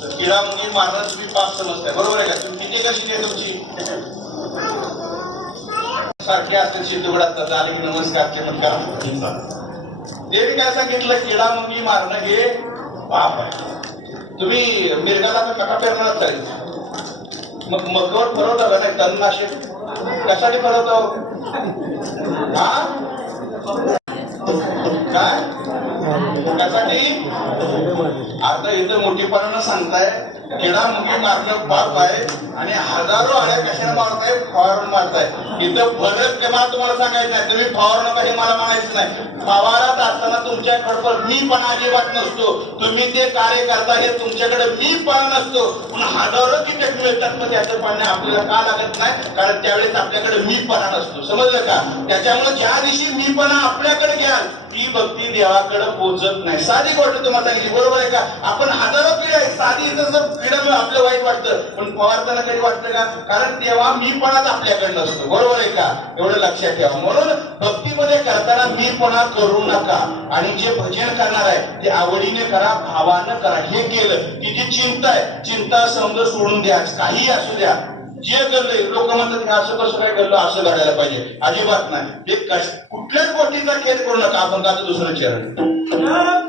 तर किडा मुंगी मारणार तुम्ही पाप समजताय बरोबर आहे का? तुम्ही किती कशी आहे तुमची? सारखे असतील शिंदुगडात आले की नमस्कार चमत्कार देवी काय सांगितलं? किडा मुंगी मारणं हे पाप आहे. तुम्ही मिरगाला का कटा पेरणार चालेल मग मगवर फरवतो का नाही? तणनाशक? कशासाठी फरवतो हा? काय? त्यासाठी आता इथं मोठीपणानं सांगताय किडा मुगी मारणं पाप आहे आणि हजारो आळ्या कशाने मारताय? फवारून मारताय. इथं फरक ते मला तुम्हाला सांगायचं नाही तुम्ही फवारणं नका मला म्हणायचं नाही. फवारात असताना तुमच्या खडपर मी पण अजिबात नसतो. तुम्ही ते कार्य करता हे तुमच्याकडे मी पण नसतो. पण हजारो कीटक मिळतात पण त्याचं पाणी आपल्याला का लागत नाही? कारण त्यावेळेस आपल्याकडे मी पणा नसतो. समजलं का? त्याच्यामुळे ज्या दिवशी मी पण आपल्याकडे घ्याल ती भक्ती देवाकडे पोहोचत नाही. साधी गोष्ट तुम्हाला सांगितली बरोबर आहे का? आपण हजारो पिढी आहे. साधी जसं पिढं आपलं वाईट वाटतं पण पवारताना कधी वाटतं का? कारण तेव्हा मीपणाच आपल्याकडे असतो बरोबर आहे का? एवढं लक्षात ठेवा. म्हणून भक्तीमध्ये करताना मी पणा करू नका. आणि जे भजन करणार आहे ते आवडीने करा भावानं करा. हे केलं की जी चिंता आहे चिंता समज सोडून द्या. काही असू द्या. जे घडलंय लोक म्हणतात की असं कसं काय घडलं असं घडायला पाहिजे. अजिबात नाही. हे कुठल्याच गोष्टीचा खेळ करू नका. आपण का दुसरं चेहरा